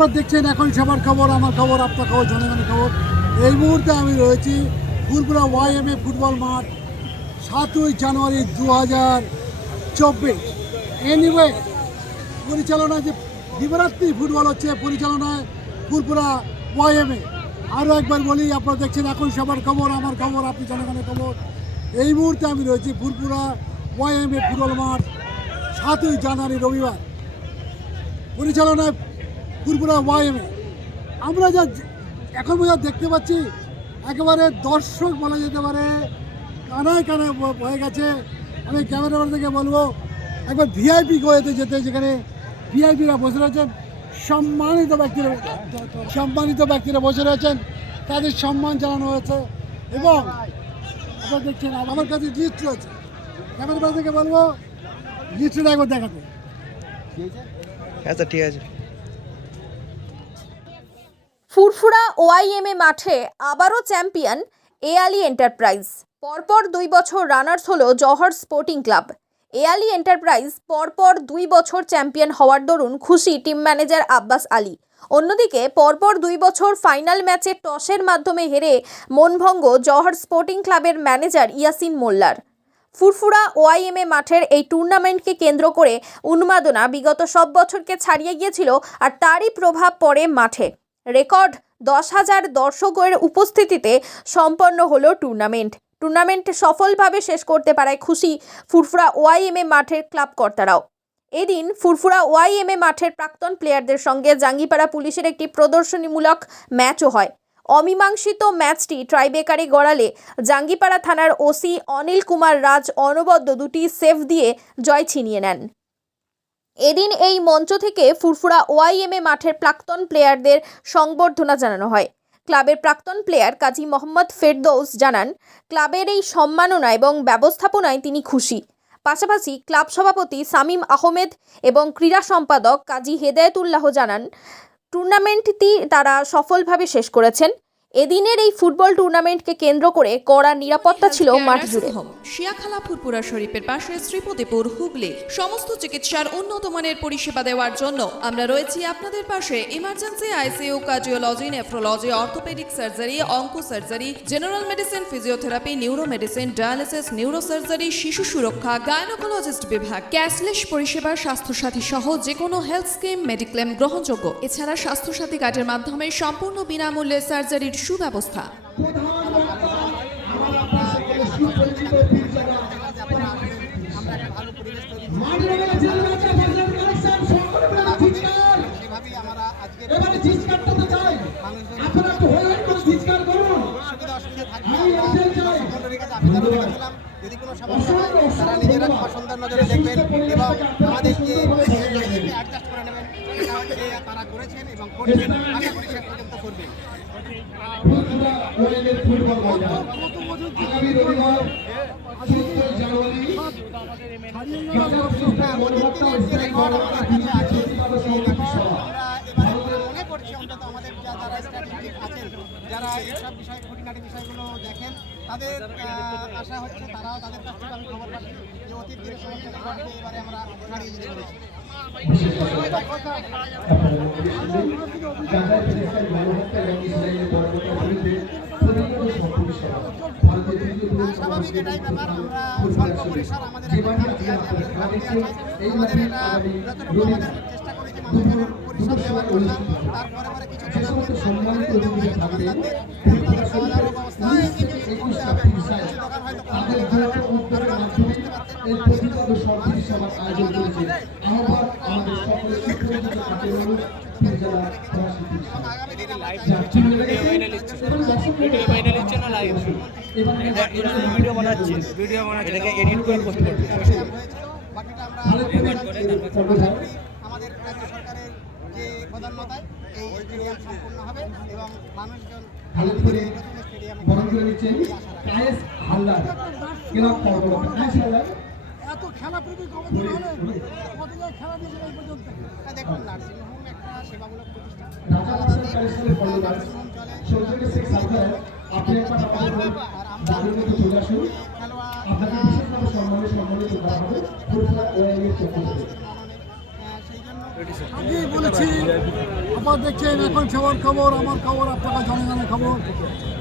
আপনারা দেখছেন এখন সবার খবর, আমার খবর, আপনার খবর, জনগণের খবর। এই মুহূর্তে আমি রয়েছি ফুরপুরা ওয়াইএমএ ফুটবল মাঠ, সাতই জানুয়ারি দু হাজার চব্বিশ। এনিওয়ে পরিচালনা যে দিবরাত্রি ফুটবল হচ্ছে, পরিচালনায় ফুরপুরা ওয়াইএমএ আরও একবার বলি, আপনারা দেখছেন এখন সবার খবর, আমার খবর, আপনি জনগণের খবর। এই মুহূর্তে আমি রয়েছি ফুরপুরা ওয়াইএমএ ফুটবল মাঠ, সাতই জানুয়ারি রবিবার। পরিচালনায় ফুরপুরা ওয়াইএমএ আমরা যা এখন যা দেখতে পাচ্ছি, একেবারে দর্শক বলা যেতে পারে, কানায় কানায় হয়ে গেছে। আমি ক্যামেরাম্যান থেকে বলব, একবার ভিআইপি গোয়েতে যেতে, যেখানে ভিআইপিরা বসে রয়েছেন, সম্মানিত ব্যক্তিরা সম্মানিত ব্যক্তিরা বসে রয়েছেন, তাদের সম্মান জানানো হয়েছে। এবং আপনারা দেখছেন আমার কাছে লিস্ট রয়েছে। ক্যামেরাম্যান থেকে বলব লিস্টটা একবার দেখাতে। আচ্ছা ঠিক আছে। ফুরফুরা ওআইএমএ মাঠে আবারও চ্যাম্পিয়ন এআলি এন্টারপ্রাইজ। পরপর দুই বছর রানার্স হলো জহর স্পোর্টিং ক্লাব। এআলি এন্টারপ্রাইজ পরপর দুই বছর চ্যাম্পিয়ন হওয়ার দরুন খুশি টিম ম্যানেজার আব্বাস আলী। অন্যদিকে পরপর দুই বছর ফাইনাল ম্যাচে টসের মাধ্যমে হেরে মনভঙ্গ জহর স্পোর্টিং ক্লাবের ম্যানেজার ইয়াসিন মোল্লার। Furfura O I M A মাঠের এই টুর্নামেন্টকে কেন্দ্র করে উন্মাদনা বিগত সব বছরকে ছাড়িয়ে গিয়েছিল আর তারই প্রভাব পড়ে মাঠে। রেকর্ড দশ হাজার দর্শকের উপস্থিতিতে সম্পন্ন হলো টুর্নামেন্ট। টুর্নামেন্ট সফলভাবে শেষ করতে পারায় খুশি ফুরফুরা ওআইএমএ মাঠের ক্লাব কর্তারাও এদিন ফুরফুরা ওআইএমএ মাঠের প্রাক্তন প্লেয়ারদের সঙ্গে জাঙ্গিপাড়া পুলিশের একটি প্রদর্শনীমূলক ম্যাচও হয়। অমীমাংসিত ম্যাচটি ট্রাইবেকারে গড়ালে জাঙ্গিপাড়া থানার ওসি অনিল কুমার রাজ অনবদ্য দুটি সেভ দিয়ে জয় ছিনিয়ে নেন। এদিন এই মঞ্চ থেকে ফুরফুরা ওয়াইএমএ মাঠের প্রাক্তন প্লেয়ারদের সংবর্ধনা জানানো হয়। ক্লাবের প্রাক্তন প্লেয়ার কাজী মোহাম্মদ ফেরদৌস জানান, ক্লাবের এই সম্মাননা এবং ব্যবস্থাপনায় তিনি খুশি। পাশাপাশি ক্লাব সভাপতি সামিম আহমেদ এবং ক্রীড়া সম্পাদক কাজী হেদায়েতুল্লাহ জানান, টুর্নামেন্টটি তারা সফলভাবে শেষ করেছেন। এদিনের এই ফুটবল টুর্নামেন্টকে কেন্দ্র করে কড়া নিরাপত্তা ছিল মাঠ জুড়ে। শিয়াখালা ফুরপুরা শরীফের পাশে শ্রীপতিপুর হুগলি। সমস্ত চিকিৎসার উন্নত মানের পরিষেবা দেওয়ার জন্য আমরা রয়েছি আপনাদের পাশে। Emergency ICU cardiology nephrology orthopaedic surgery onco surgery general medicine physiotherapy neuro medicine dialysis neuro surgery শিশু সুরক্ষা গায়নোকোলজিস্ট বিভাগ। ক্যাশলেস পরিষেবা স্বাস্থ্যসাথী সহ যে কোনো হেলথ স্কিম মেডিক্লেম গ্রহণযোগ্য। এছাড়া স্বাস্থ্যসাথী কার্ডের মাধ্যমে সম্পূর্ণ বিনামূল্যে সার্জারির সুব্যবস্থা। যদি কোনো সমস্যা হয় তারা নিজেরা নজরে দেখবেন এবং আমাদেরকে অ্যাডজাস্ট করে নেবেন তারা করেছেন এবং আশা করি পর্যন্ত করবেন মনে করছি অন্তত আমাদের যা- যারা স্ট্যাটিস্টিক আছেন যারা এইসব বিষয় খুঁটিনাটি বিষয়গুলো দেখেন তাদের আশা হচ্ছে তারাও তাদের কাছ থেকে আমি খবর পাচ্ছি যে অতীত দিনের সমস্যাটা ঘটবে এবারে আমরা ছাড়িয়ে যেতে পেরেছি স্বাভাবিক এটাই ব্যাপার আমরা স্বল্প পরিসর আমাদের আমাদের এটা যতটুকু আমাদের চেষ্টা করি যে মানুষের পরিসর দেওয়ার জন্য তারপরে পরে কিছু পারে কারণ মানুষ বুঝতে পারছেন এবং আগামী দিনে ভিডিও বানাচ্ছে। ভিডিও বানাচ্ছে এটাকে এডিট করে পোস্ট করবে আমাদের রাজ্য সরকারের যে প্রধানতায় এই স্টেডিয়াম সম্পূর্ণ হবে এবং মানুষজন নতুন স্টেডিয়ামে এত খেলা প্রেমী কতদিন হলেন কত জায়গায় খেলা দিয়েছেন এই পর্যন্ত? দেখুন নার্সিং হোম একটা সেবামূলক প্রতিষ্ঠান। নার্সিং হোম চলে। জন্য বলেছি দেখছেন এখন সবার খবর, আমার খবর, আপনার জনগণের খবর।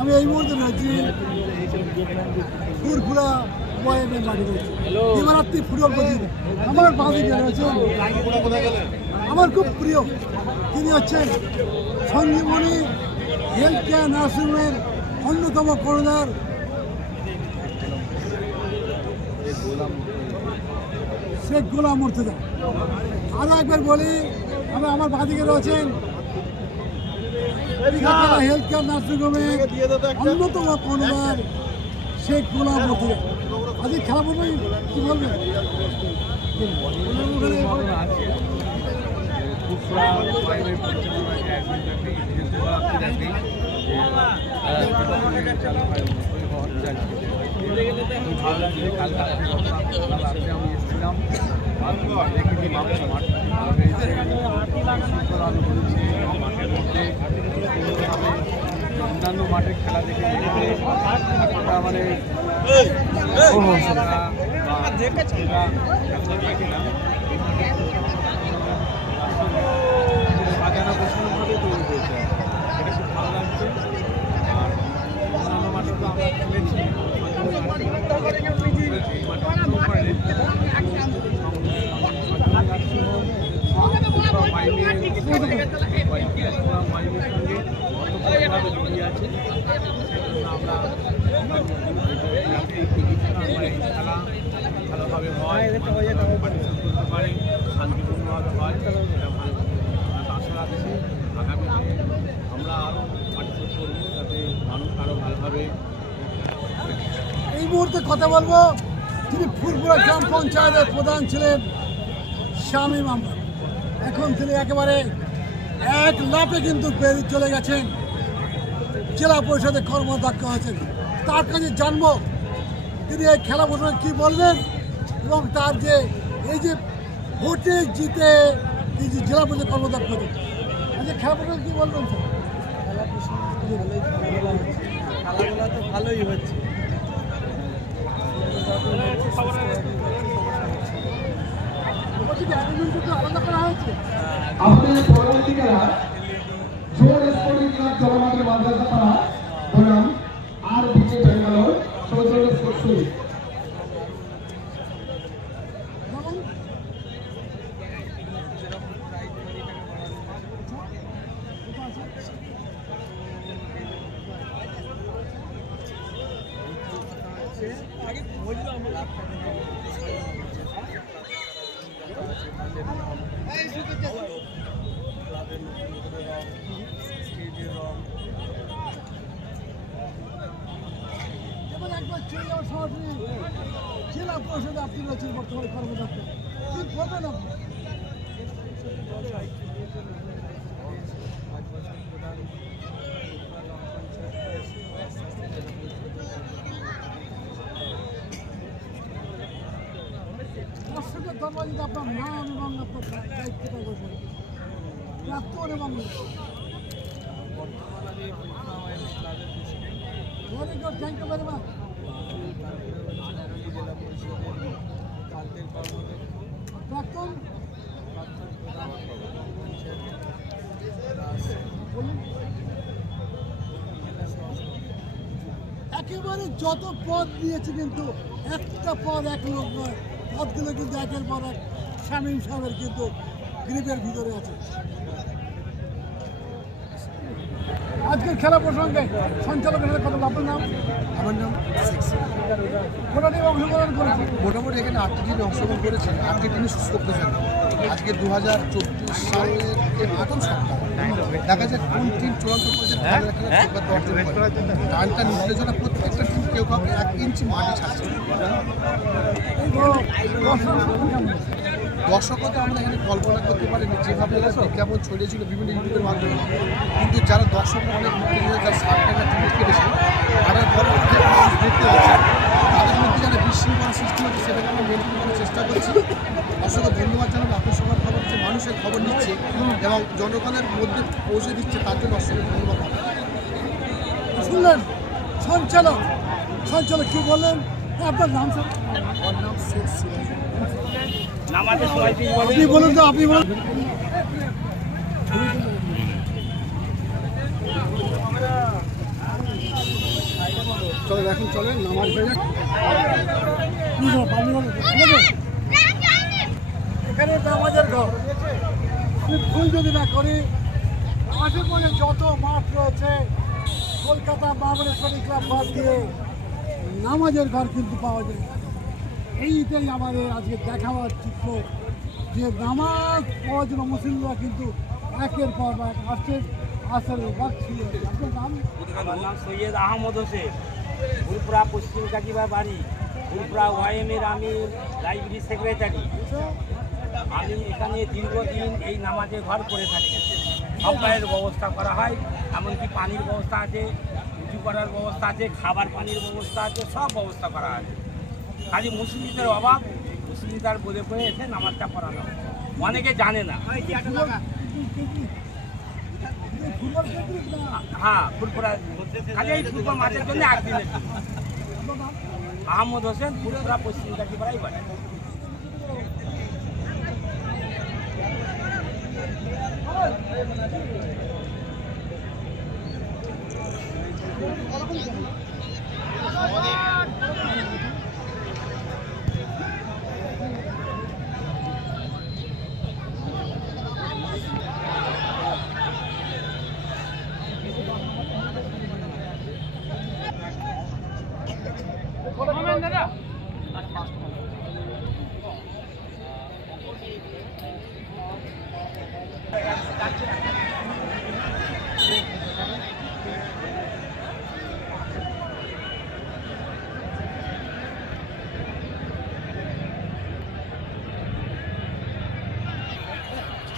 আমি এই মুহূর্তে রয়েছি ফুরফুরা আমার রয়েছে। আমার খুব প্রিয় তিনি হচ্ছেন সঞ্জীবনী হেলথ কেয়ার নার্সিংহোমের অন্যতম করোনার শেখ গোলাম মুর্তজা। আরও একবার বলি আমি আমার বাঁদিকে রয়েছেন। হেলথ কেয়ার নার্সিংহোমের অন্যতম করোনার শেখ গোলাম মুর্তজা। আজকে খেলা বলবেন কি বলবেন কাল রাত্রে আমি এসেছিলাম দেখেছি মানুষ মাঠ ভালো হয়েছে সুন্দর আলো করেছে মাঠের মধ্যে সুন্দরভাবে অন্যান্য মাঠের খেলা দেখে দেখতে এতটা মানে আমরা বা আমরা খেলাটা দেখি না এই মাঠে সাজানো গোছানোভাবে তৈরি হয়েছে এটা খুব ভালো লাগছে আর অন্যান্য মাঠে তো আমরা খেলেছি এই মাঠে অংশগ্রহণ করেনি। ভালোভাবে হয় পার্টিসিপেট করতে পারে শান্তিপূর্ণভাবে হয় এটা ভালো আমরা আশা রাখছি আগামী দিনে আমরা আরও পার্টিসিপেট করব যাতে মানুষ ভালোভাবে এই মুহূর্তে কথা বলব তিনি ফুরপুরা গ্রাম পঞ্চায়েতের প্রধান ছিলেন শামীম আহমদ এখন তিনি একেবারে এক লাফে কিন্তু বেরিয়ে চলে গেছেন। জেলা পরিষদে কর্মদক্ষ হয়েছেন তার কাছে জানব তিনি এই খেলা প্রসঙ্গে কী বলবেন এবং তার যে এই যে ভোটে জিতে এই যে জেলা পরিষদ কর্মদক্ষ হয়েছেন আচ্ছা খেলা প্রসঙ্গে কী বলবেন স্যার? খেলাধুলা তো ভালোই হচ্ছে। আমাদের পরবর্তীকালে জোর স্পোর্টিং ক্লাব জগন্নাথ মাদ্রাসা জেলা পরিষদে আপনি রয়েছেন বর্তমানে কর্মদক্ষ কি বলবেন আপনি যদি আপনার নাম এবং আপনার দায়িত্বটা বলবেন প্রাক্তন এবং থ্যাংক ইউ ভেরি মাচ। একেবারে যত পদ দিয়েছে কিন্তু একটা পদ এক লোক নয় পদগুলো কিন্তু একের পর এক শামীম সাহেবের কিন্তু গ্রিপের ভিতরে আছে। আজকের খেলা প্রসঙ্গে সঞ্চালকের সাথে কথা আপনার নাম? আমার নাম অংশগ্রহণ করেছে মোটামুটি এখানে আটটি টিম অংশগ্রহণ করেছে আটটি টিমই সুস্থ করেছেন আজকে দু হাজার চব্বিশ সালের প্রথম সপ্তাহ দেখা যায় কোন টিম চূড়ান্ত করেছে রানটা নির্দেশনা প্রত্যেকটা টিম কেউ কাউকে এক ইঞ্চি মাটি ছাড়ছে না। তো দর্শক কেমন? দর্শকও তো আমরা এখানে কল্পনা করতে পারিনি, যেভাবে বিজ্ঞাপন ছড়িয়েছিল বিভিন্ন ইউটিউবের মাধ্যমে কিন্তু যারা দর্শকরা অনেক যারা ষাট টাকা টিকিট কেটেছে তারা দেখতে হচ্ছে তাদের মধ্যে যারা বিশৃঙ্খলা সৃষ্টি হচ্ছে সেটাকে আমরা মেনটেন করার চেষ্টা করছি অসংখ্য ধন্যবাদ জানাব আপনার সবার খবর হচ্ছে মানুষের খবর নিচ্ছে এবং জনগণের মধ্যে পৌঁছে দিচ্ছে, তার জন্য অসংখ্য ধন্যবাদ শুনলেন সঞ্চালক সঞ্চালক কি বললেন আপনার নাম স্যার? আপনি বলুন তো, আপনি বলুন। চলেন, এখন চলেন, নামাজ আছে? এখানে আমাদের ঘর। আমি ভুল যদি না করি, আশেপাশে যত মাঠ রয়েছে, কলকাতা বাবরেশ্বরী ক্লাব বাদ দিয়ে নামাজের ঘর কিন্তু পাওয়া যায় এইটাই আমাদের আজকে দেখাবার চিত্র যে নামাজ পড়ার জন্য মুসলিমরা কিন্তু একের পর এক আসছে আসলে আপনার নাম? সৈয়দ আহমদ হোসেন। ফুলপুরা পশ্চিম কাকিবা বাড়ি ফুলপুরা ওয়াইএমের আমি লাইব্রেরি সেক্রেটারি। আমি এখানে দীর্ঘদিন এই নামাজের ঘর করে থাকি। সব ব্যবস্থা করা হয়, এমনকি পানির ব্যবস্থা আছে। উঁচু করার ব্যবস্থা আছে, খাবার পানির ব্যবস্থা আছে, সব ব্যবস্থা করা আছে। খালি মুসলিমদের অভাব, মুসলিমদের বলে করে এসে নামাজটা পড়ানো। অনেকে জানে না। হ্যাঁ ফুলপুরা খালি এই ফুলপুরা মাছের জন্য একদিনের জন্য আহমদ হোসেন, ফুলপুরা পশ্চিম কাকিপাড়াই বাড়ি আমাদের